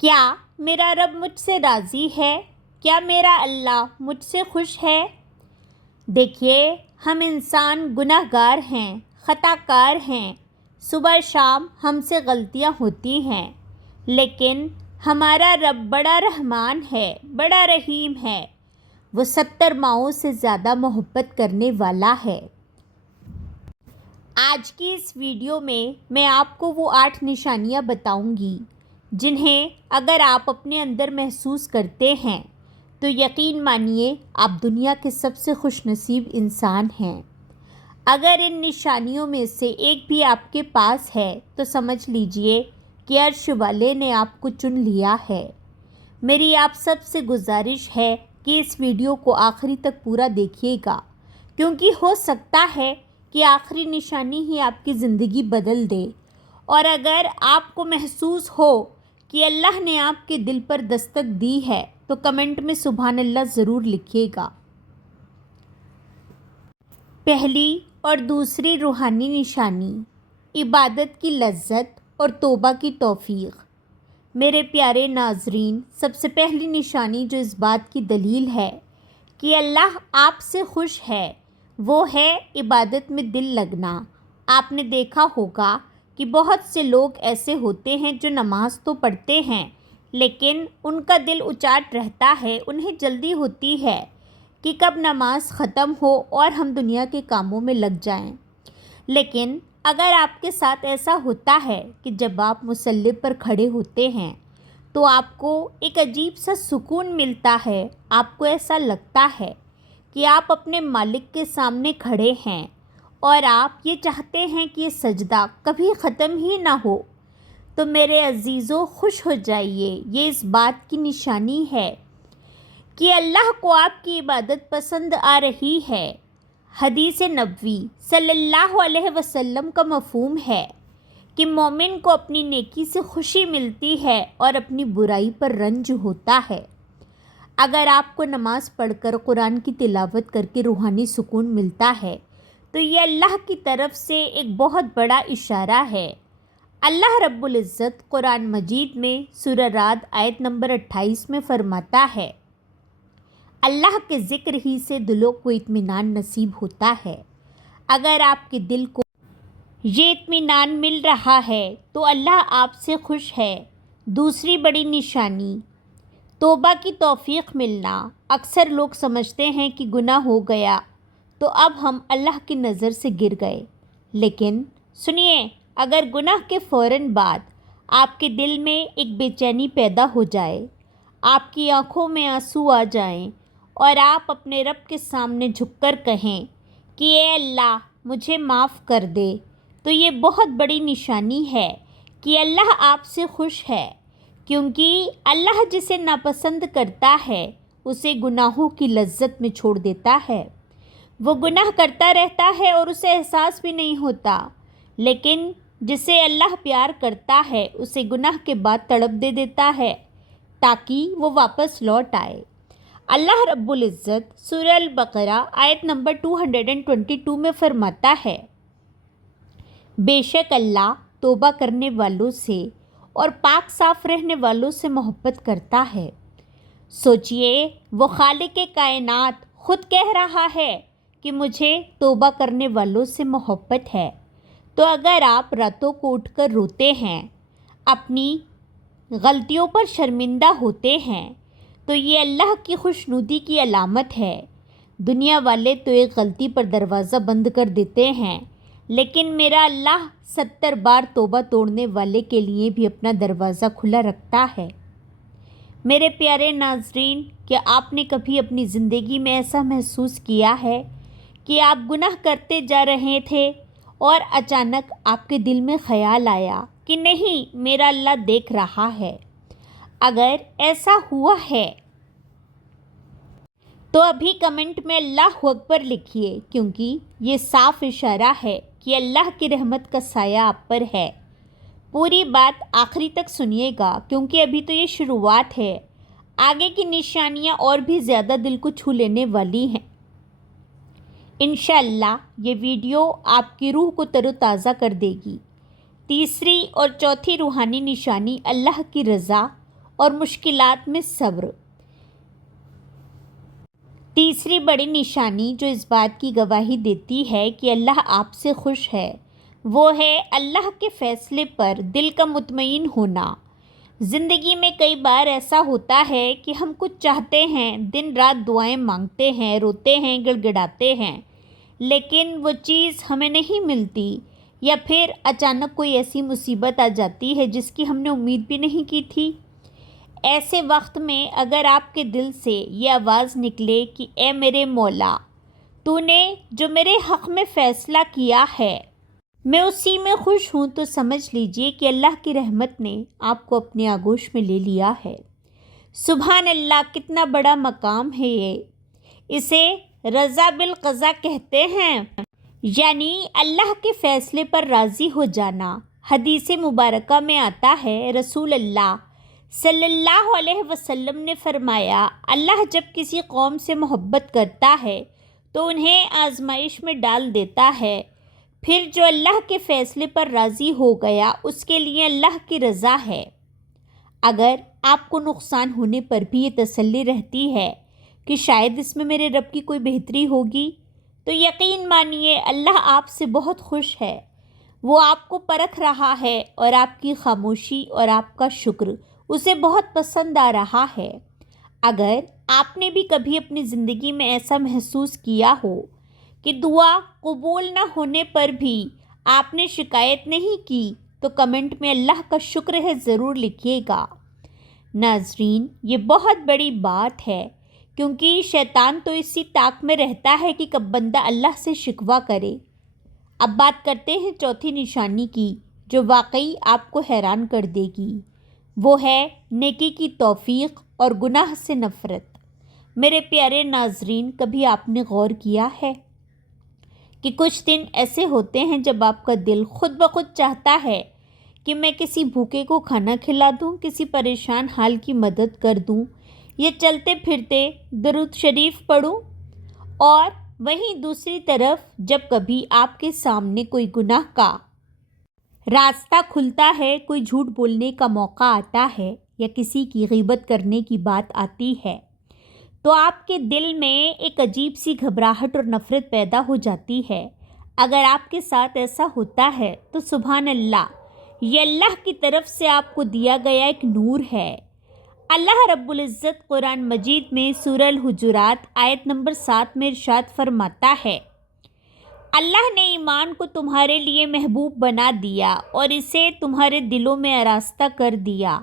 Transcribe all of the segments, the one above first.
کیا میرا رب مجھ سے راضی ہے؟ کیا میرا اللہ مجھ سے خوش ہے؟ دیکھیے، ہم انسان گناہ گار ہیں، خطا کار ہیں، صبح شام ہم سے غلطیاں ہوتی ہیں، لیکن ہمارا رب بڑا رحمان ہے، بڑا رحیم ہے۔ وہ 70 ماؤں سے زیادہ محبت کرنے والا ہے۔ آج کی اس ویڈیو میں آپ کو وہ 8 نشانیاں بتاؤں گی جنہیں اگر آپ اپنے اندر محسوس کرتے ہیں تو یقین مانیے آپ دنیا کے سب سے خوش نصیب انسان ہیں۔ اگر ان نشانیوں میں سے ایک بھی آپ کے پاس ہے تو سمجھ لیجئے کہ عرش والے نے آپ کو چن لیا ہے۔ میری آپ سب سے گزارش ہے کہ اس ویڈیو کو آخری تک پورا دیکھیے گا، کیونکہ ہو سکتا ہے کہ آخری نشانی ہی آپ کی زندگی بدل دے۔ اور اگر آپ کو محسوس ہو کہ اللہ نے آپ کے دل پر دستک دی ہے تو کمنٹ میں سبحان اللہ ضرور لکھیے گا۔ پہلی اور دوسری روحانی نشانی، عبادت کی لذت اور توبہ کی توفیق۔ میرے پیارے ناظرین، سب سے پہلی نشانی جو اس بات کی دلیل ہے کہ اللہ آپ سے خوش ہے وہ ہے عبادت میں دل لگنا۔ آپ نے دیکھا ہوگا کہ بہت سے لوگ ایسے ہوتے ہیں جو نماز تو پڑھتے ہیں لیکن ان کا دل اچاٹ رہتا ہے، انہیں جلدی ہوتی ہے کہ کب نماز ختم ہو اور ہم دنیا کے کاموں میں لگ جائیں۔ لیکن اگر آپ کے ساتھ ایسا ہوتا ہے کہ جب آپ مصلی پر کھڑے ہوتے ہیں تو آپ کو ایک عجیب سا سکون ملتا ہے، آپ کو ایسا لگتا ہے کہ آپ اپنے مالک کے سامنے کھڑے ہیں اور آپ یہ چاہتے ہیں کہ یہ سجدہ کبھی ختم ہی نہ ہو، تو میرے عزیزوں خوش ہو جائیے۔ یہ اس بات کی نشانی ہے کہ اللہ کو آپ کی عبادت پسند آ رہی ہے۔ حدیث نبوی صلی اللہ علیہ وسلم کا مفہوم ہے کہ مومن کو اپنی نیکی سے خوشی ملتی ہے اور اپنی برائی پر رنج ہوتا ہے۔ اگر آپ کو نماز پڑھ کر قرآن کی تلاوت کر کے روحانی سکون ملتا ہے تو یہ اللہ کی طرف سے ایک بہت بڑا اشارہ ہے۔ اللہ رب العزت قرآن مجید میں سورہ رعد آیت نمبر 28 میں فرماتا ہے، اللہ کے ذکر ہی سے دلوں کو اطمینان نصیب ہوتا ہے۔ اگر آپ کے دل کو یہ اطمینان مل رہا ہے تو اللہ آپ سے خوش ہے۔ دوسری بڑی نشانی، توبہ کی توفیق ملنا۔ اکثر لوگ سمجھتے ہیں کہ گناہ ہو گیا تو اب ہم اللہ کی نظر سے گر گئے، لیکن سنیے، اگر گناہ کے فوراً بعد آپ کے دل میں ایک بے چینی پیدا ہو جائے، آپ کی آنکھوں میں آنسو آ جائیں اور آپ اپنے رب کے سامنے جھک کر کہیں کہ اے اللہ مجھے معاف کر دے، تو یہ بہت بڑی نشانی ہے کہ اللہ آپ سے خوش ہے، کیونکہ اللہ جسے ناپسند کرتا ہے اسے گناہوں کی لذت میں چھوڑ دیتا ہے۔ وہ گناہ کرتا رہتا ہے اور اسے احساس بھی نہیں ہوتا، لیکن جسے اللہ پیار کرتا ہے اسے گناہ کے بعد تڑپ دے دیتا ہے تاکہ وہ واپس لوٹ آئے۔ اللہ رب العزت سورہ البقرہ آیت نمبر 222 میں فرماتا ہے، بے شک اللہ توبہ کرنے والوں سے اور پاک صاف رہنے والوں سے محبت کرتا ہے۔ سوچئے، وہ خالق کائنات خود کہہ رہا ہے کہ مجھے توبہ کرنے والوں سے محبت ہے، تو اگر آپ راتوں کو اٹھ کر روتے ہیں، اپنی غلطیوں پر شرمندہ ہوتے ہیں، تو یہ اللہ کی خوشنودی کی علامت ہے۔ دنیا والے تو ایک غلطی پر دروازہ بند کر دیتے ہیں، لیکن میرا اللہ 70 بار توبہ توڑنے والے کے لیے بھی اپنا دروازہ کھلا رکھتا ہے۔ میرے پیارے ناظرین، کیا آپ نے کبھی اپنی زندگی میں ایسا محسوس کیا ہے کہ آپ گناہ کرتے جا رہے تھے اور اچانک آپ کے دل میں خیال آیا کہ نہیں، میرا اللہ دیکھ رہا ہے؟ اگر ایسا ہوا ہے تو ابھی کمنٹ میں اللہ اکبر لکھیے، کیونکہ یہ صاف اشارہ ہے کہ اللہ کی رحمت کا سایہ آپ پر ہے۔ پوری بات آخری تک سنیے گا کیونکہ ابھی تو یہ شروعات ہے، آگے کی نشانیاں اور بھی زیادہ دل کو چھو لینے والی ہیں۔ انشاءاللہ یہ ویڈیو آپ کی روح کو تر و تازہ کر دے گی۔ تیسری اور چوتھی روحانی نشانی، اللہ کی رضا اور مشکلات میں صبر۔ تیسری بڑی نشانی جو اس بات کی گواہی دیتی ہے کہ اللہ آپ سے خوش ہے، وہ ہے اللہ کے فیصلے پر دل کا مطمئن ہونا۔ زندگی میں کئی بار ایسا ہوتا ہے کہ ہم کچھ چاہتے ہیں، دن رات دعائیں مانگتے ہیں، روتے ہیں، گڑ گڑاتے ہیں، لیکن وہ چیز ہمیں نہیں ملتی، یا پھر اچانک کوئی ایسی مصیبت آ جاتی ہے جس کی ہم نے امید بھی نہیں کی تھی۔ ایسے وقت میں اگر آپ کے دل سے یہ آواز نکلے کہ اے میرے مولا، تو نے جو میرے حق میں فیصلہ کیا ہے میں اسی میں خوش ہوں، تو سمجھ لیجئے کہ اللہ کی رحمت نے آپ کو اپنے آغوش میں لے لیا ہے۔ سبحان اللہ، کتنا بڑا مقام ہے یہ۔ اسے رضا بالقضا کہتے ہیں، یعنی اللہ کے فیصلے پر راضی ہو جانا۔ حدیث مبارکہ میں آتا ہے، رسول اللہ صلی اللہ علیہ وسلم نے فرمایا، اللہ جب کسی قوم سے محبت کرتا ہے تو انہیں آزمائش میں ڈال دیتا ہے، پھر جو اللہ کے فیصلے پر راضی ہو گیا اس کے لیے اللہ کی رضا ہے۔ اگر آپ کو نقصان ہونے پر بھی یہ تسلی رہتی ہے کہ شاید اس میں میرے رب کی کوئی بہتری ہوگی، تو یقین مانیے اللہ آپ سے بہت خوش ہے۔ وہ آپ کو پرکھ رہا ہے اور آپ کی خاموشی اور آپ کا شکر اسے بہت پسند آ رہا ہے۔ اگر آپ نے بھی کبھی اپنی زندگی میں ایسا محسوس کیا ہو کہ دعا قبول نہ ہونے پر بھی آپ نے شکایت نہیں کی، تو کمنٹ میں اللہ کا شکر ہے ضرور لکھیے گا۔ ناظرین، یہ بہت بڑی بات ہے، کیونکہ شیطان تو اسی طاق میں رہتا ہے کہ کب بندہ اللہ سے شکوہ کرے۔ اب بات کرتے ہیں چوتھی نشانی کی، جو واقعی آپ کو حیران کر دے گی۔ وہ ہے نیکی کی توفیق اور گناہ سے نفرت۔ میرے پیارے ناظرین، کبھی آپ نے غور کیا ہے کہ کچھ دن ایسے ہوتے ہیں جب آپ کا دل خود بخود چاہتا ہے کہ میں کسی بھوکے کو کھانا کھلا دوں، کسی پریشان حال کی مدد کر دوں، یا چلتے پھرتے درود شریف پڑھوں، اور وہیں دوسری طرف جب کبھی آپ کے سامنے کوئی گناہ کا راستہ کھلتا ہے، کوئی جھوٹ بولنے کا موقع آتا ہے، یا کسی کی غیبت کرنے کی بات آتی ہے، تو آپ کے دل میں ایک عجیب سی گھبراہٹ اور نفرت پیدا ہو جاتی ہے۔ اگر آپ کے ساتھ ایسا ہوتا ہے تو سبحان اللہ، یہ اللہ کی طرف سے آپ کو دیا گیا ایک نور ہے۔ اللہ رب العزت قرآن مجید میں سورہ الحجرات آیت نمبر 7 میں ارشاد فرماتا ہے، اللہ نے ایمان کو تمہارے لیے محبوب بنا دیا اور اسے تمہارے دلوں میں آراستہ کر دیا،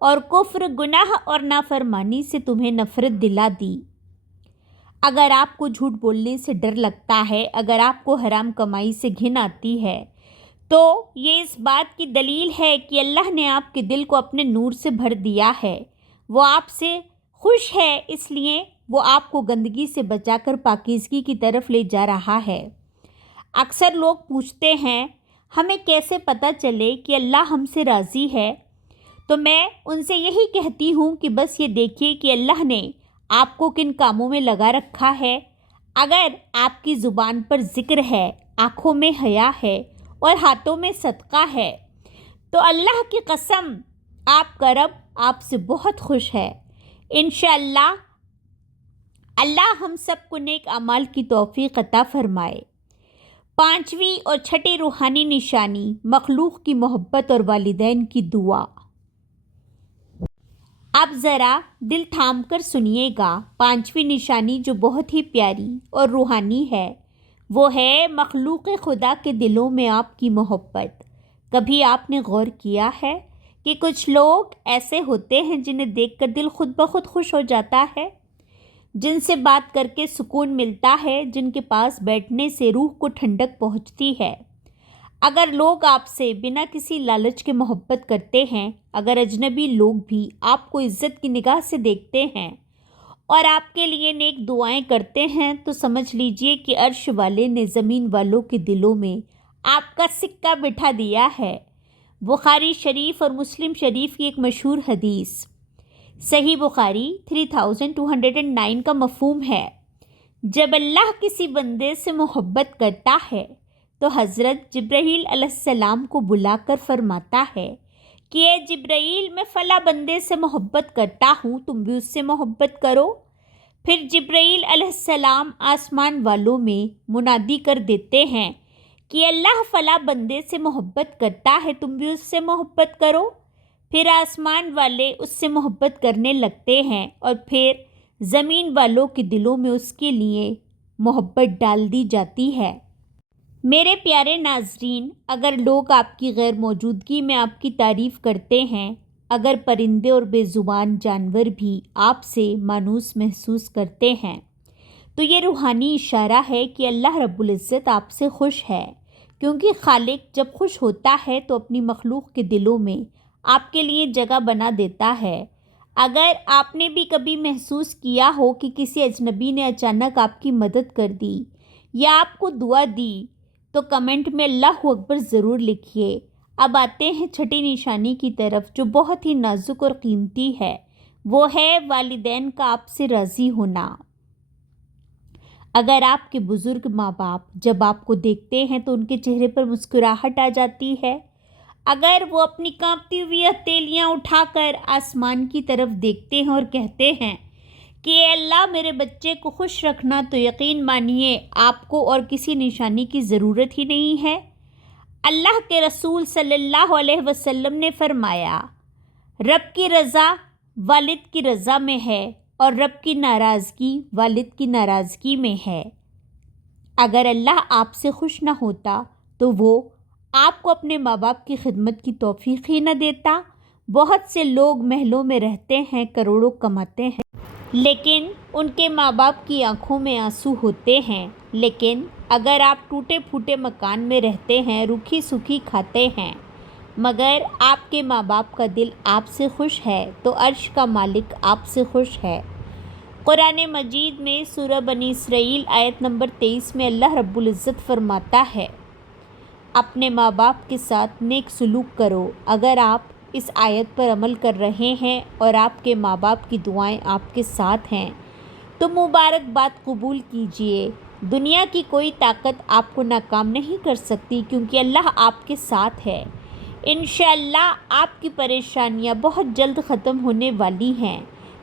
اور کفر، گناہ اور نافرمانی سے تمہیں نفرت دلا دی۔ اگر آپ کو جھوٹ بولنے سے ڈر لگتا ہے، اگر آپ کو حرام کمائی سے گھن آتی ہے، تو یہ اس بات کی دلیل ہے کہ اللہ نے آپ کے دل کو اپنے نور سے بھر دیا ہے۔ وہ آپ سے خوش ہے، اس لیے وہ آپ کو گندگی سے بچا کر پاکیزگی کی طرف لے جا رہا ہے۔ اکثر لوگ پوچھتے ہیں، ہمیں کیسے پتہ چلے کہ اللہ ہم سے راضی ہے؟ تو میں ان سے یہی کہتی ہوں کہ بس یہ دیکھیے کہ اللہ نے آپ کو کن کاموں میں لگا رکھا ہے۔ اگر آپ کی زبان پر ذکر ہے، آنکھوں میں حیا ہے اور ہاتھوں میں صدقہ ہے، تو اللہ کی قسم آپ کا رب آپ سے بہت خوش ہے۔ انشاءاللہ اللہ ہم سب کو نیک اعمال کی توفیق عطا فرمائے۔ پانچویں اور چھٹی روحانی نشانی، مخلوق کی محبت اور والدین کی دعا۔ اب ذرا دل تھام کر سنیے گا، پانچویں نشانی جو بہت ہی پیاری اور روحانی ہے، وہ ہے مخلوق خدا کے دلوں میں آپ کی محبت۔ کبھی آپ نے غور کیا ہے کہ کچھ لوگ ایسے ہوتے ہیں جنہیں دیکھ کر دل خود بخود خوش ہو جاتا ہے، جن سے بات کر کے سکون ملتا ہے، جن کے پاس بیٹھنے سے روح کو ٹھنڈک پہنچتی ہے۔ اگر لوگ آپ سے بنا کسی لالچ کے محبت کرتے ہیں، اگر اجنبی لوگ بھی آپ کو عزت کی نگاہ سے دیکھتے ہیں اور آپ کے لیے نیک دعائیں کرتے ہیں، تو سمجھ لیجئے کہ عرش والے نے زمین والوں کے دلوں میں آپ کا سکہ بٹھا دیا ہے۔ بخاری شریف اور مسلم شریف کی ایک مشہور حدیث، صحیح بخاری 3209 کا مفہوم ہے، جب اللہ کسی بندے سے محبت کرتا ہے تو حضرت جبرائیل علیہ السلام کو بلا کر فرماتا ہے کہ اے جبرائیل میں فلاں بندے سے محبت کرتا ہوں، تم بھی اس سے محبت کرو۔ پھر جبرائیل علیہ السلام آسمان والوں میں منادی کر دیتے ہیں کہ اللہ فلاں بندے سے محبت کرتا ہے، تم بھی اس سے محبت کرو۔ پھر آسمان والے اس سے محبت کرنے لگتے ہیں اور پھر زمین والوں کے دلوں میں اس کے لیے محبت ڈال دی جاتی ہے۔ میرے پیارے ناظرین، اگر لوگ آپ کی غیر موجودگی میں آپ کی تعریف کرتے ہیں، اگر پرندے اور بے زبان جانور بھی آپ سے مانوس محسوس کرتے ہیں، تو یہ روحانی اشارہ ہے کہ اللہ رب العزت آپ سے خوش ہے، کیونکہ خالق جب خوش ہوتا ہے تو اپنی مخلوق کے دلوں میں آپ کے لیے جگہ بنا دیتا ہے۔ اگر آپ نے بھی کبھی محسوس کیا ہو کہ کسی اجنبی نے اچانک آپ کی مدد کر دی یا آپ کو دعا دی تو کمنٹ میں اللہ اکبر ضرور لکھیے۔ اب آتے ہیں چھٹی نشانی کی طرف، جو بہت ہی نازک اور قیمتی ہے، وہ ہے والدین کا آپ سے راضی ہونا۔ اگر آپ کے بزرگ ماں باپ جب آپ کو دیکھتے ہیں تو ان کے چہرے پر مسکراہٹ آ جاتی ہے، اگر وہ اپنی کانپتی ہوئی ہتھیلیاں اٹھا کر آسمان کی طرف دیکھتے ہیں اور کہتے ہیں کہ اے اللہ میرے بچے کو خوش رکھنا، تو یقین مانیے آپ کو اور کسی نشانی کی ضرورت ہی نہیں ہے۔ اللہ کے رسول صلی اللہ علیہ وسلم نے فرمایا، رب کی رضا والد کی رضا میں ہے اور رب کی ناراضگی والد کی ناراضگی میں ہے۔ اگر اللہ آپ سے خوش نہ ہوتا تو وہ آپ کو اپنے ماں باپ کی خدمت کی توفیق ہی نہ دیتا۔ بہت سے لوگ محلوں میں رہتے ہیں، کروڑوں کماتے ہیں، لیکن ان کے ماں باپ کی آنکھوں میں آنسو ہوتے ہیں۔ لیکن اگر آپ ٹوٹے پھوٹے مکان میں رہتے ہیں، روکھی سوکھی کھاتے ہیں، مگر آپ کے ماں باپ کا دل آپ سے خوش ہے، تو عرش کا مالک آپ سے خوش ہے۔ قرآن مجید میں سورہ بنی اسرائیل آیت نمبر 23 میں اللہ رب العزت فرماتا ہے، اپنے ماں باپ کے ساتھ نیک سلوک کرو۔ اگر آپ اس آیت پر عمل کر رہے ہیں اور آپ کے ماں باپ کی دعائیں آپ کے ساتھ ہیں تو مبارکباد قبول کیجئے۔ دنیا کی کوئی طاقت آپ کو ناکام نہیں کر سکتی، کیونکہ اللہ آپ کے ساتھ ہے۔ انشاءاللہ آپ کی پریشانیاں بہت جلد ختم ہونے والی ہیں۔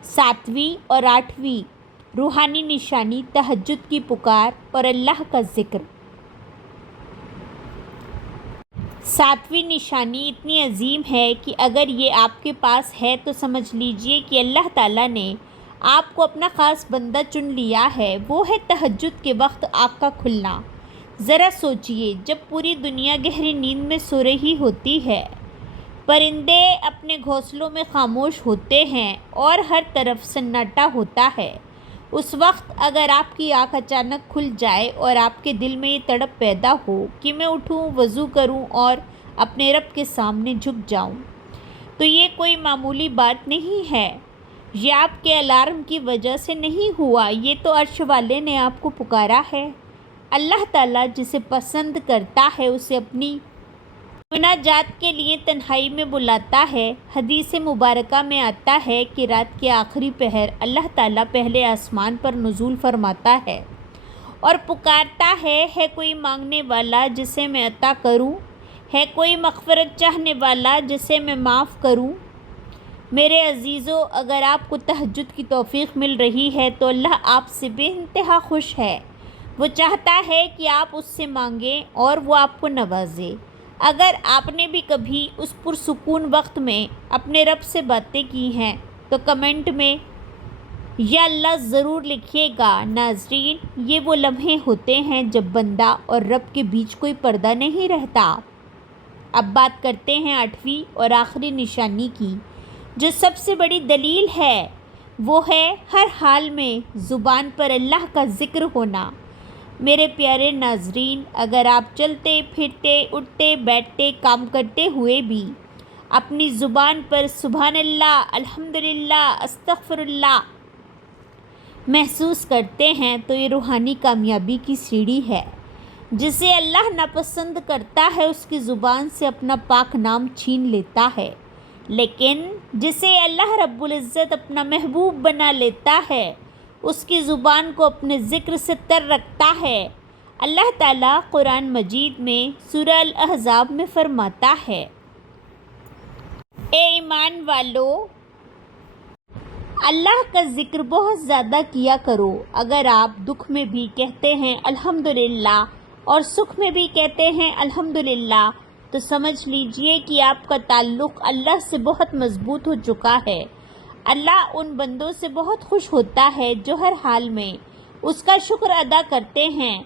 7ویں اور 8ویں روحانی نشانی تہجد کی پکار اور اللہ کا ذکر۔ 7ویں نشانی اتنی عظیم ہے کہ اگر یہ آپ کے پاس ہے تو سمجھ لیجئے کہ اللہ تعالیٰ نے آپ کو اپنا خاص بندہ چن لیا ہے۔ وہ ہے تہجد کے وقت آنکھ کا کھلنا۔ ذرا سوچئے، جب پوری دنیا گہری نیند میں سو رہی ہوتی ہے، پرندے اپنے گھونسلوں میں خاموش ہوتے ہیں اور ہر طرف سناٹا ہوتا ہے، اس وقت اگر آپ کی آنکھ اچانک کھل جائے اور آپ کے دل میں یہ تڑپ پیدا ہو کہ میں اٹھوں، وضو کروں اور اپنے رب کے سامنے جھک جاؤں، تو یہ کوئی معمولی بات نہیں ہے۔ یہ آپ کے الارم کی وجہ سے نہیں ہوا، یہ تو عرش والے نے آپ کو پکارا ہے۔ اللہ تعالیٰ جسے پسند کرتا ہے اسے اپنی مناجات کے لیے تنہائی میں بلاتا ہے۔ حدیث مبارکہ میں آتا ہے کہ رات کے آخری پہر اللہ تعالیٰ پہلے آسمان پر نزول فرماتا ہے اور پکارتا ہے کوئی مانگنے والا جسے میں عطا کروں، ہے کوئی مغفرت چاہنے والا جسے میں معاف کروں۔ میرے عزیزو، اگر آپ کو تہجد کی توفیق مل رہی ہے تو اللہ آپ سے بے انتہا خوش ہے۔ وہ چاہتا ہے کہ آپ اس سے مانگیں اور وہ آپ کو نوازے۔ اگر آپ نے بھی کبھی اس پرسکون وقت میں اپنے رب سے باتیں کی ہیں تو کمنٹ میں یا اللہ ضرور لکھیے گا۔ ناظرین، یہ وہ لمحے ہوتے ہیں جب بندہ اور رب کے بیچ کوئی پردہ نہیں رہتا۔ اب بات کرتے ہیں 8ویں اور آخری نشانی کی، جو سب سے بڑی دلیل ہے، وہ ہے ہر حال میں زبان پر اللہ کا ذکر ہونا۔ میرے پیارے ناظرین، اگر آپ چلتے پھرتے اٹھتے بیٹھتے کام کرتے ہوئے بھی اپنی زبان پر سبحان اللہ، الحمدللہ، استغفر اللہ محسوس کرتے ہیں تو یہ روحانی کامیابی کی سیڑھی ہے۔ جسے اللہ ناپسند کرتا ہے اس کی زبان سے اپنا پاک نام چھین لیتا ہے، لیکن جسے اللہ رب العزت اپنا محبوب بنا لیتا ہے اس کی زبان کو اپنے ذکر سے تر رکھتا ہے۔ اللہ تعالیٰ قرآن مجید میں سورہ الاحزاب میں فرماتا ہے، اے ایمان والو، اللہ کا ذکر بہت زیادہ کیا کرو۔ اگر آپ دکھ میں بھی کہتے ہیں الحمدللہ اور سکھ میں بھی کہتے ہیں الحمدللہ، تو سمجھ لیجئے کہ آپ کا تعلق اللہ سے بہت مضبوط ہو چکا ہے۔ اللہ ان بندوں سے بہت خوش ہوتا ہے جو ہر حال میں اس کا شکر ادا کرتے ہیں۔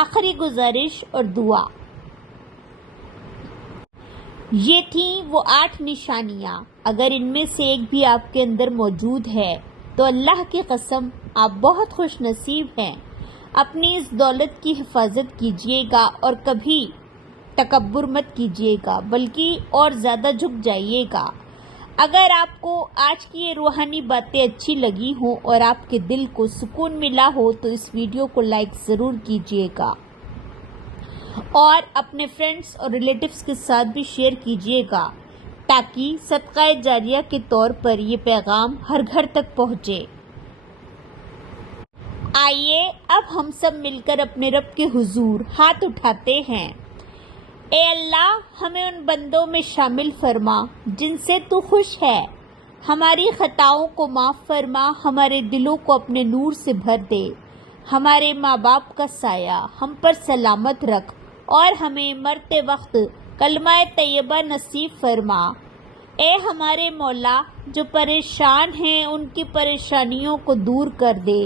آخری گزارش اور دعا۔ یہ تھیں وہ 8 نشانیاں۔ اگر ان میں سے ایک بھی آپ کے اندر موجود ہے تو اللہ کی قسم آپ بہت خوش نصیب ہیں۔ اپنی اس دولت کی حفاظت کیجیے گا اور کبھی تکبر مت کیجیے گا، بلکہ اور زیادہ جھک جائیے گا۔ اگر آپ کو آج کی یہ روحانی باتیں اچھی لگی ہوں اور آپ کے دل کو سکون ملا ہو تو اس ویڈیو کو لائک ضرور کیجیے گا اور اپنے فرینڈز اور ریلیٹیوز کے ساتھ بھی شیئر کیجیے گا تاکہ صدقہ جاریہ کے طور پر یہ پیغام ہر گھر تک پہنچے۔ آئیے اب ہم سب مل کر اپنے رب کے حضور ہاتھ اٹھاتے ہیں۔ اے اللہ، ہمیں ان بندوں میں شامل فرما جن سے تو خوش ہے۔ ہماری خطاؤں کو معاف فرما، ہمارے دلوں کو اپنے نور سے بھر دے۔ ہمارے ماں باپ کا سایہ ہم پر سلامت رکھ اور ہمیں مرتے وقت کلمہ طیبہ نصیب فرما۔ اے ہمارے مولا، جو پریشان ہیں ان کی پریشانیوں کو دور کر دے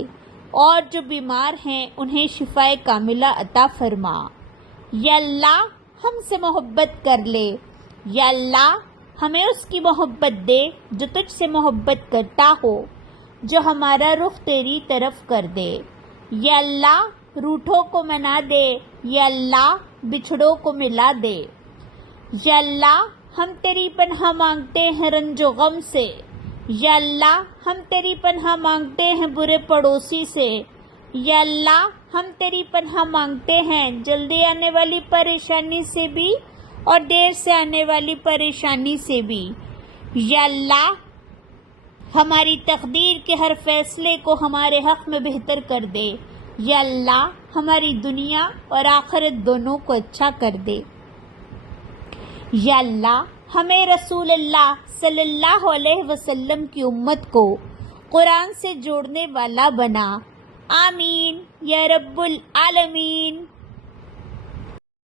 اور جو بیمار ہیں انہیں شفاء کاملہ عطا فرما۔ یا اللہ، ہم سے محبت کر لے۔ یا اللہ، ہمیں اس کی محبت دے جو تجھ سے محبت کرتا ہو، جو ہمارا رخ تیری طرف کر دے۔ یا اللہ، روٹھوں کو منا دے۔ یا اللہ، بچھڑوں کو ملا دے۔ یا اللہ، ہم تیری پناہ مانگتے ہیں رنج و غم سے۔ یا اللہ، ہم تیری پناہ مانگتے ہیں برے پڑوسی سے۔ یا اللہ، ہم تیری پناہ مانگتے ہیں جلدی آنے والی پریشانی سے بھی اور دیر سے آنے والی پریشانی سے بھی۔ یا اللہ، ہماری تقدیر کے ہر فیصلے کو ہمارے حق میں بہتر کر دے۔ یا اللہ، ہماری دنیا اور آخرت دونوں کو اچھا کر دے۔ یا اللہ، ہمیں رسول اللہ صلی اللہ علیہ وسلم کی امت کو قرآن سے جوڑنے والا بنا۔ آمین یا رب العالمین۔